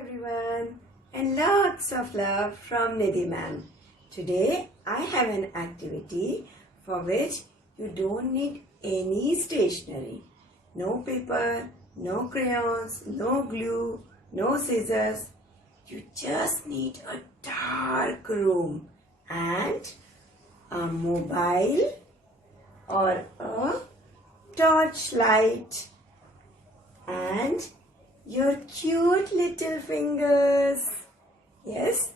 everyone, and lots of love from Nidhi ma'am. Today I have an activity for which you don't need any stationery. No paper, no crayons, no glue, no scissors. You just need a dark room and a mobile or a torchlight and your cute little fingers. Yes,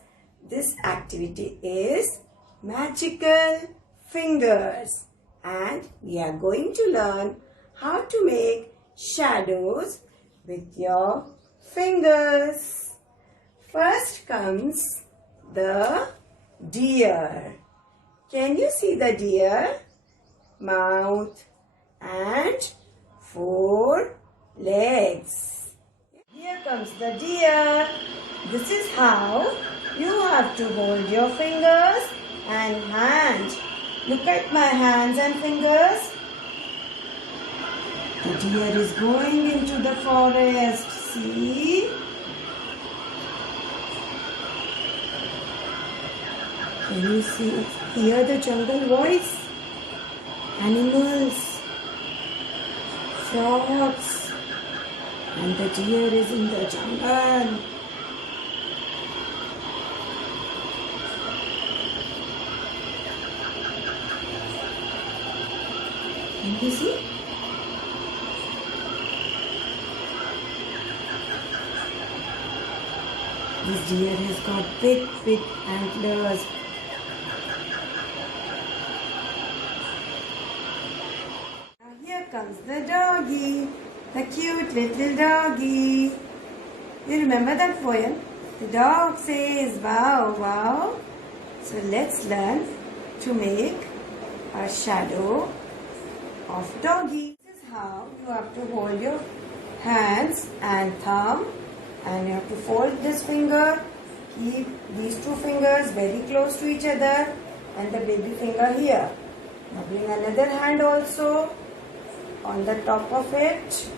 this activity is magical fingers, and we are going to learn how to make shadows with your fingers. First comes the deer. Can you see the deer? Mouth and 4 legs. Here comes the deer. This is how you have to hold your fingers and hands. Look at my hands and fingers. The deer is going into the forest. See? Can you hear the jungle voice? Animals, frogs, and the deer is in the jungle. Can you see? This deer has got big antlers. Here comes the doggy, the cute little doggy. You remember that poem? The dog says, wow, wow. So let's learn to make a shadow of doggy. This is how you have to hold your hands and thumb, and you have to fold this finger. Keep these 2 fingers very close to each other and the baby finger here. Now bring another hand also on the top of it,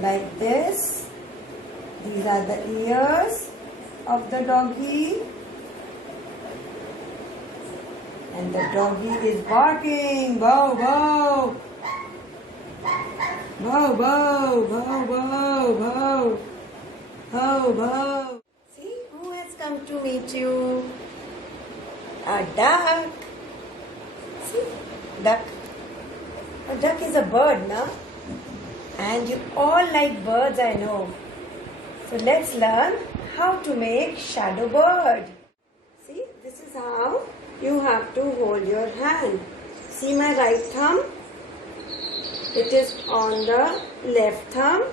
like this. These are the ears of the doggy, and the doggy is barking. Bow, bow. Bow, bow, bow, bow, bow. Bow, bow. See who has come to meet you? A duck. See, duck. A duck is a bird, na? And you all like birds, I know. So let's learn how to make shadow bird. See, this is how you have to hold your hand. See my right thumb? It is on the left thumb.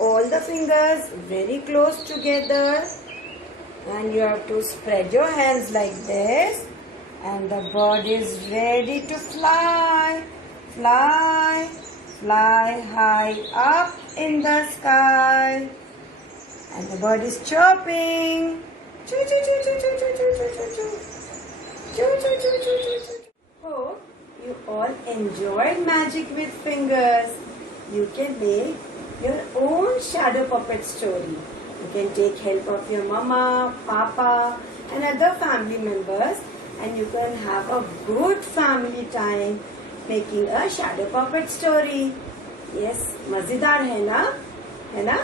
All the fingers very close together. And you have to spread your hands like this. And the bird is ready to fly. Fly, fly high up in the sky. And the bird is chirping. Choo, choo, choo, choo, choo, choo, choo, choo, choo, choo. Choo, choo, choo, choo, choo, choo. Hope you all enjoyed magic with fingers. You can make your own shadow puppet story. You can take help of your mama, papa, and other family members, and you can have a good family time making a shadow puppet story. Yes, mazidar hai na? Hai na?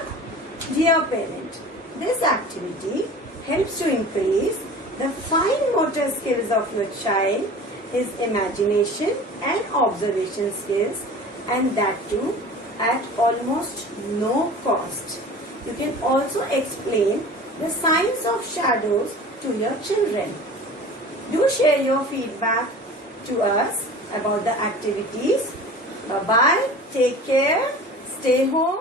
Dear parent, this activity helps to increase the fine motor skills of your child, his imagination and observation skills, and that too at almost no cost. You can also explain the science of shadows to your children. Do share your feedback to us about the activities. Bye-bye. Take care. Stay home.